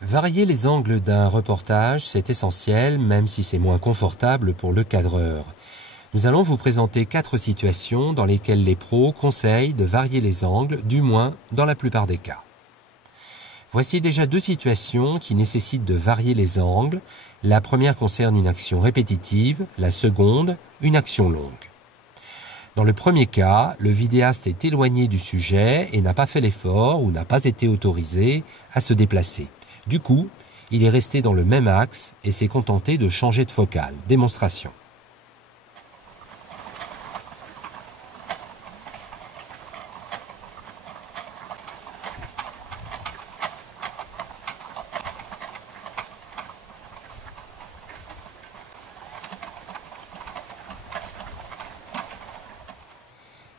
Varier les angles d'un reportage, c'est essentiel, même si c'est moins confortable pour le cadreur. Nous allons vous présenter 4 situations dans lesquelles les pros conseillent de varier les angles, du moins dans la plupart des cas. Voici déjà 2 situations qui nécessitent de varier les angles. La première concerne une action répétitive, la seconde, une action longue. Dans le premier cas, le vidéaste est éloigné du sujet et n'a pas fait l'effort ou n'a pas été autorisé à se déplacer. Du coup, il est resté dans le même axe et s'est contenté de changer de focale. Démonstration.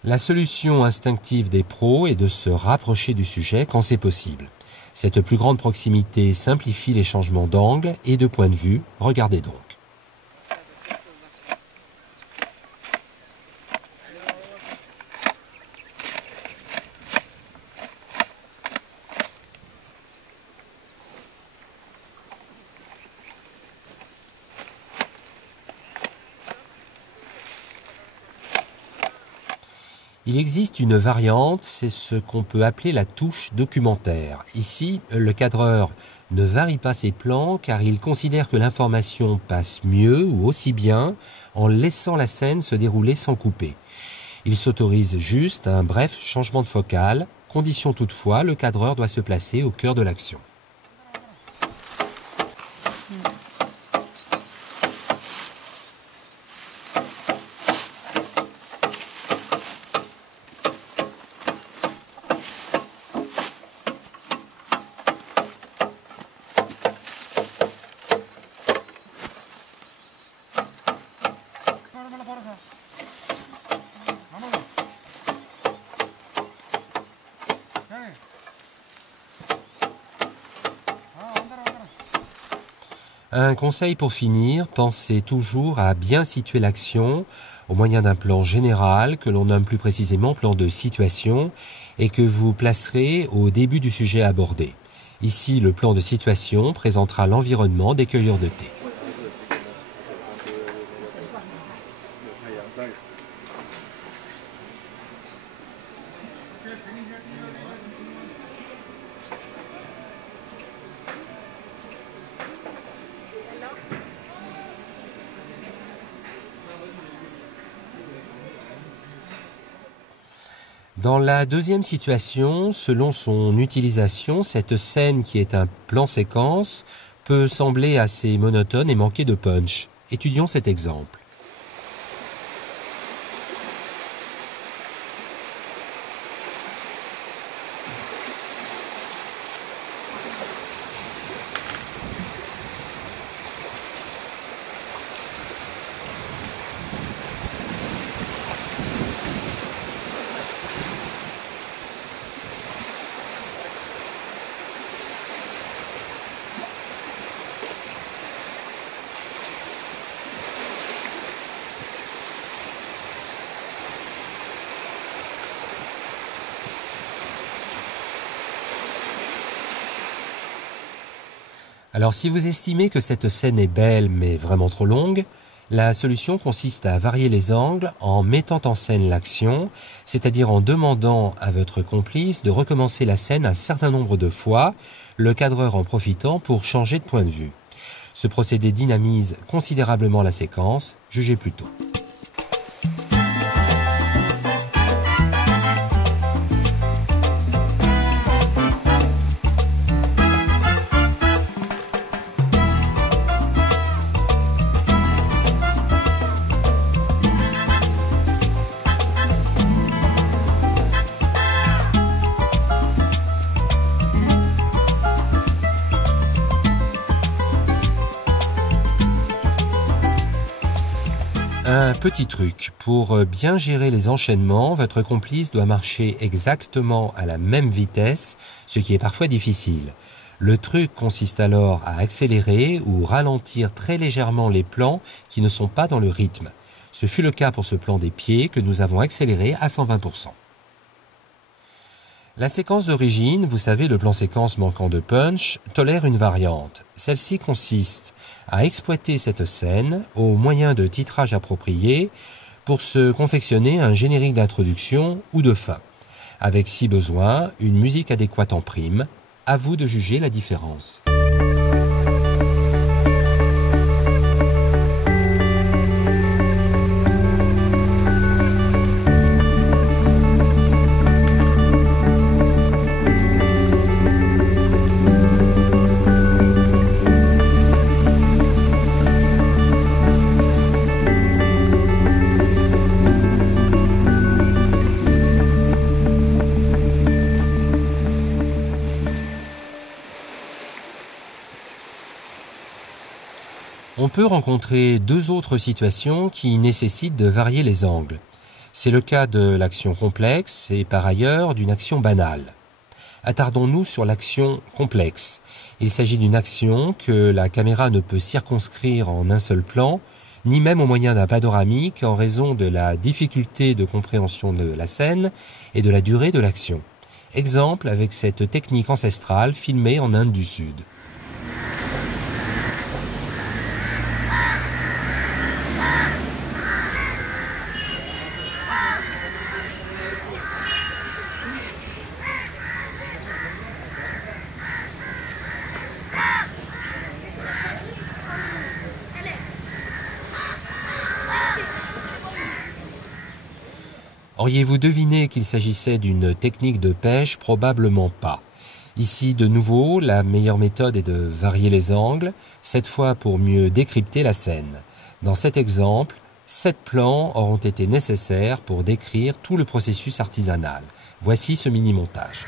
La solution instinctive des pros est de se rapprocher du sujet quand c'est possible. Cette plus grande proximité simplifie les changements d'angle et de point de vue. Regardez donc. Il existe une variante, c'est ce qu'on peut appeler la touche documentaire. Ici, le cadreur ne varie pas ses plans car il considère que l'information passe mieux ou aussi bien en laissant la scène se dérouler sans couper. Il s'autorise juste un bref changement de focale, condition toutefois, le cadreur doit se placer au cœur de l'action. Un conseil pour finir, pensez toujours à bien situer l'action au moyen d'un plan général que l'on nomme plus précisément plan de situation et que vous placerez au début du sujet abordé. Ici, le plan de situation présentera l'environnement des cueilleurs de thé. Dans la deuxième situation, selon son utilisation, cette scène qui est un plan séquence peut sembler assez monotone et manquer de punch. Étudions cet exemple. Alors si vous estimez que cette scène est belle mais vraiment trop longue, la solution consiste à varier les angles en mettant en scène l'action, c'est-à-dire en demandant à votre complice de recommencer la scène un certain nombre de fois, le cadreur en profitant pour changer de point de vue. Ce procédé dynamise considérablement la séquence, jugez plutôt. Un petit truc, pour bien gérer les enchaînements, votre complice doit marcher exactement à la même vitesse, ce qui est parfois difficile. Le truc consiste alors à accélérer ou ralentir très légèrement les plans qui ne sont pas dans le rythme. Ce fut le cas pour ce plan des pieds que nous avons accéléré à 120%. La séquence d'origine, vous savez, le plan séquence manquant de punch, tolère une variante. Celle-ci consiste à exploiter cette scène au moyen de titrage approprié pour se confectionner un générique d'introduction ou de fin, avec si besoin une musique adéquate en prime. À vous de juger la différence. On peut rencontrer deux autres situations qui nécessitent de varier les angles. C'est le cas de l'action complexe et par ailleurs d'une action banale. Attardons-nous sur l'action complexe. Il s'agit d'une action que la caméra ne peut circonscrire en un seul plan, ni même au moyen d'un panoramique en raison de la difficulté de compréhension de la scène et de la durée de l'action. Exemple avec cette technique ancestrale filmée en Inde du Sud. Auriez-vous deviné qu'il s'agissait d'une technique de pêche? Probablement pas. Ici, de nouveau, la meilleure méthode est de varier les angles, cette fois pour mieux décrypter la scène. Dans cet exemple, 7 plans auront été nécessaires pour décrire tout le processus artisanal. Voici ce mini-montage.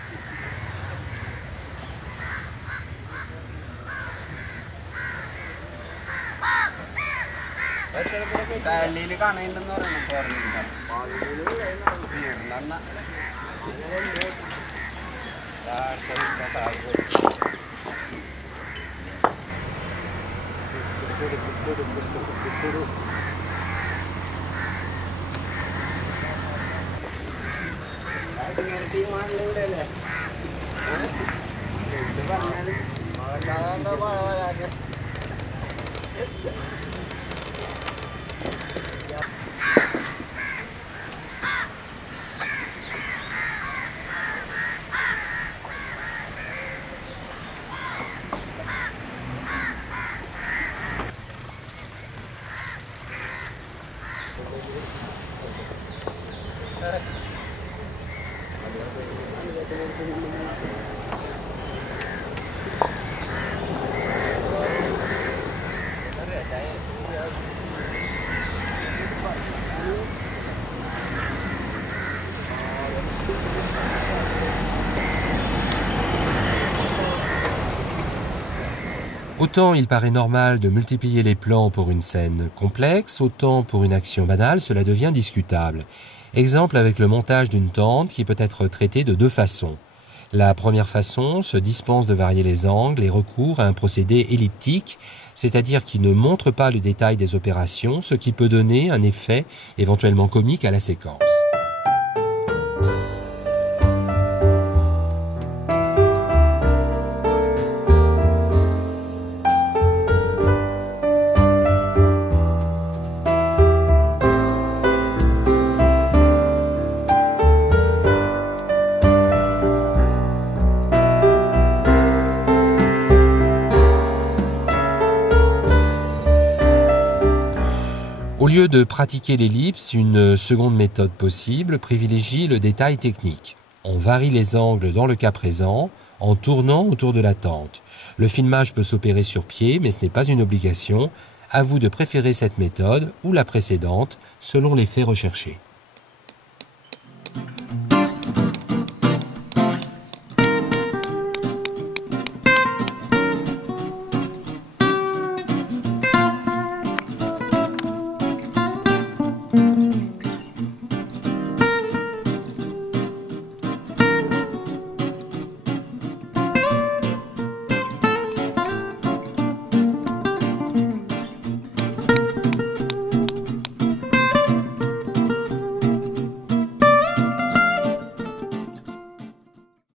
Autant il paraît normal de multiplier les plans pour une scène complexe, autant pour une action banale, cela devient discutable. Exemple avec le montage d'une tente qui peut être traité de deux façons. La première façon se dispense de varier les angles et recourt à un procédé elliptique, c'est-à-dire qui ne montre pas le détail des opérations, ce qui peut donner un effet éventuellement comique à la séquence. Au lieu de pratiquer l'ellipse, une seconde méthode possible privilégie le détail technique. On varie les angles dans le cas présent en tournant autour de la tente. Le filmage peut s'opérer sur pied, mais ce n'est pas une obligation. À vous de préférer cette méthode ou la précédente selon l'effet recherché.